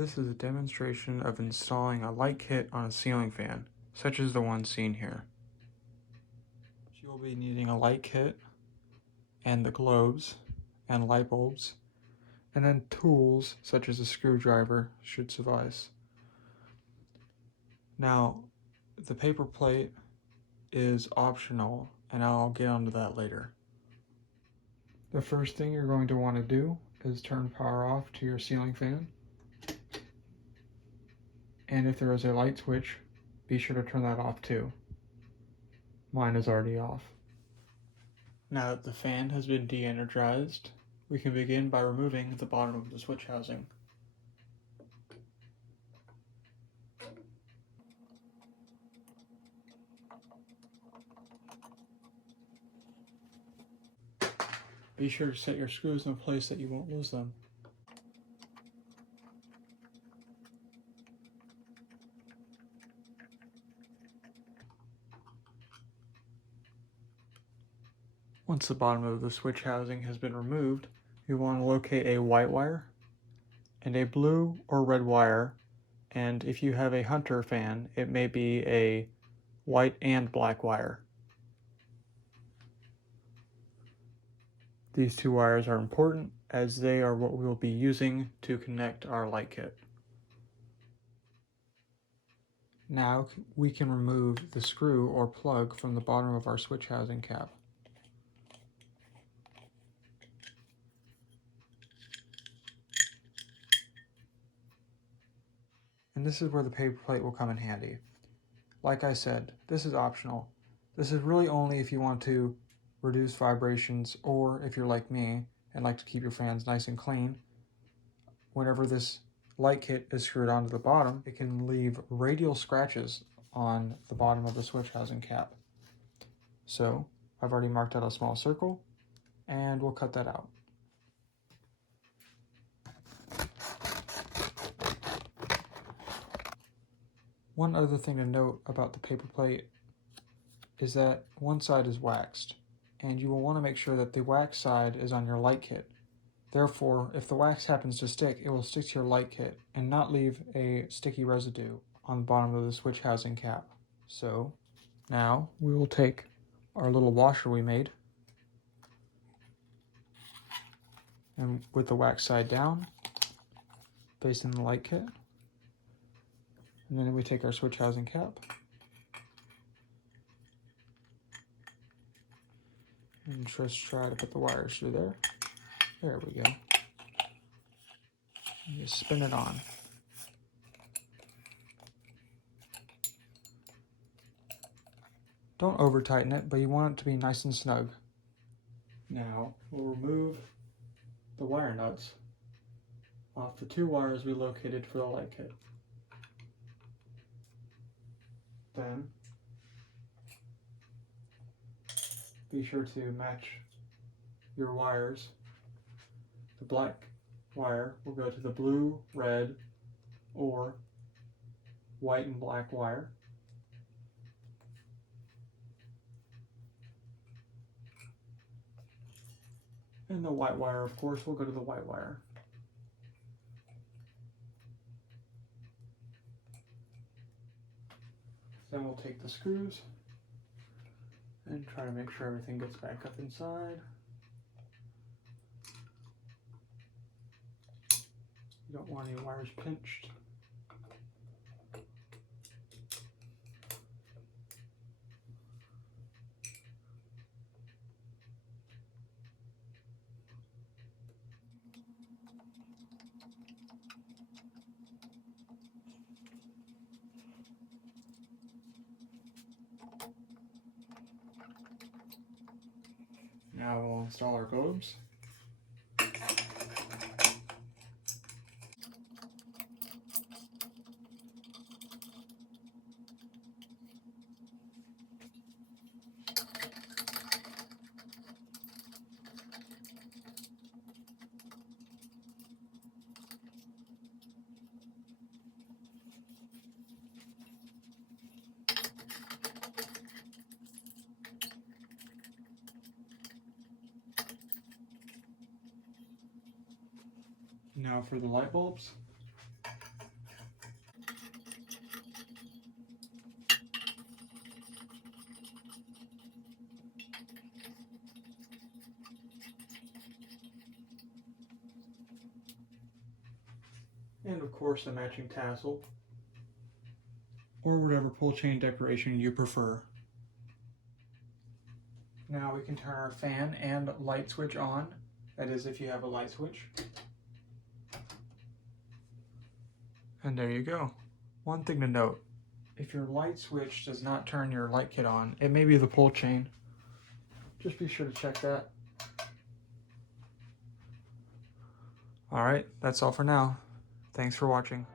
This is a demonstration of installing a light kit on a ceiling fan, such as the one seen here. You will be needing a light kit, and the globes, and light bulbs, and then tools such as a screwdriver should suffice. Now, the paper plate is optional, and I'll get onto that later. The first thing you're going to want to do is turn power off to your ceiling fan. And if there is a light switch, be sure to turn that off too. Mine is already off. Now that the fan has been de-energized, we can begin by removing the bottom of the switch housing. Be sure to set your screws in a place that you won't lose them. Once the bottom of the switch housing has been removed, you want to locate a white wire and a blue or red wire, and if you have a Hunter fan, it may be a white and black wire. These two wires are important as they are what we will be using to connect our light kit. Now we can remove the screw or plug from the bottom of our switch housing cap. And this is where the paper plate will come in handy. Like I said, this is optional. This is really only if you want to reduce vibrations, or if you're like me and like to keep your fans nice and clean. Whenever this light kit is screwed onto the bottom, it can leave radial scratches on the bottom of the switch housing cap. So I've already marked out a small circle, and we'll cut that out. One other thing to note about the paper plate is that one side is waxed, and you will want to make sure that the wax side is on your light kit. Therefore, if the wax happens to stick, it will stick to your light kit and not leave a sticky residue on the bottom of the switch housing cap. So now we will take our little washer we made, and with the wax side down, facing the light kit, and then we take our switch housing cap and just try to put the wires through there. There we go. And just spin it on. Don't over tighten it, but you want it to be nice and snug. Now we'll remove the wire nuts off the two wires we located for the light kit. Then be sure to match your wires. The black wire will go to the blue, red, or white and black wire. And the white wire, of course, will go to the white wire. Then we'll take the screws and try to make sure everything gets back up inside. You don't want any wires pinched. Now we'll install our globes. Now for the light bulbs. and of course the matching tassel, or whatever pull chain decoration you prefer. Now we can turn our fan and light switch on, that is if you have a light switch. And there you go. One thing to note, if your light switch does not turn your light kit on, it may be the pull chain. Just be sure to check that. Alright, that's all for now. Thanks for watching.